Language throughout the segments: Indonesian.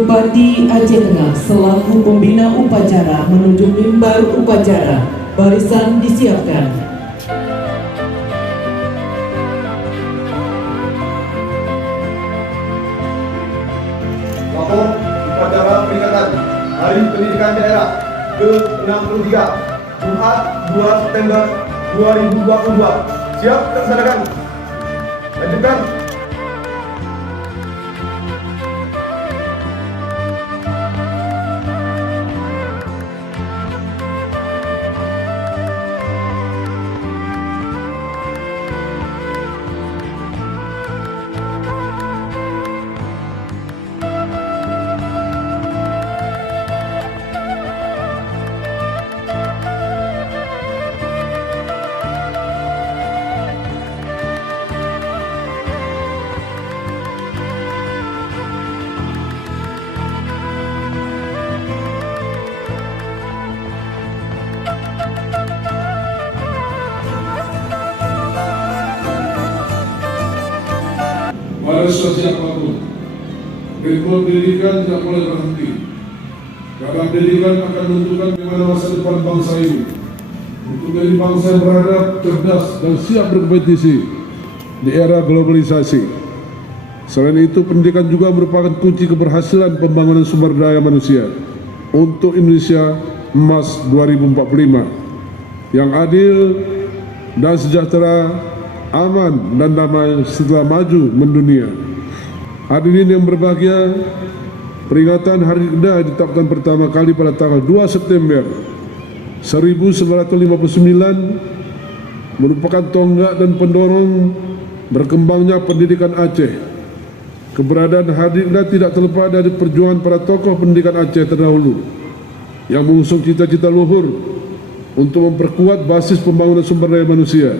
Bupati Aceh Tengah selaku pembina upacara menuju mimbar upacara. Barisan disiapkan. Lapor upacara peringatan Hari Pendidikan Daerah ke-63 Jumat 2 September 2022. Siap terlaksanakan. Lanjutkan. Pada siapapun, ritme pendidikan tidak boleh berhenti. Karena pendidikan akan menentukan bagaimana masa depan bangsa ini. Untuk menjadi bangsa yang beradab, cerdas, dan siap berkompetisi di era globalisasi. Selain itu, pendidikan juga merupakan kunci keberhasilan pembangunan sumber daya manusia untuk Indonesia Emas 2045 yang adil dan sejahtera, aman dan damai setelah maju mendunia. Hadirin yang berbahagia, peringatan Hari Kedah ditetapkan pertama kali pada tanggal 2 September 1959 merupakan tonggak dan pendorong berkembangnya pendidikan Aceh. Keberadaan Hari Kedah tidak terlepas dari perjuangan para tokoh pendidikan Aceh terdahulu yang mengusung cita-cita luhur untuk memperkuat basis pembangunan sumber daya manusia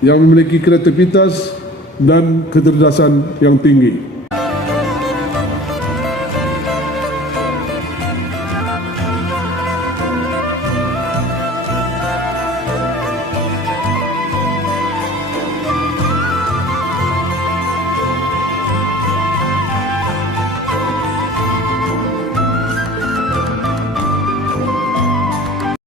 yang memiliki kreativitas dan kecerdasan yang tinggi.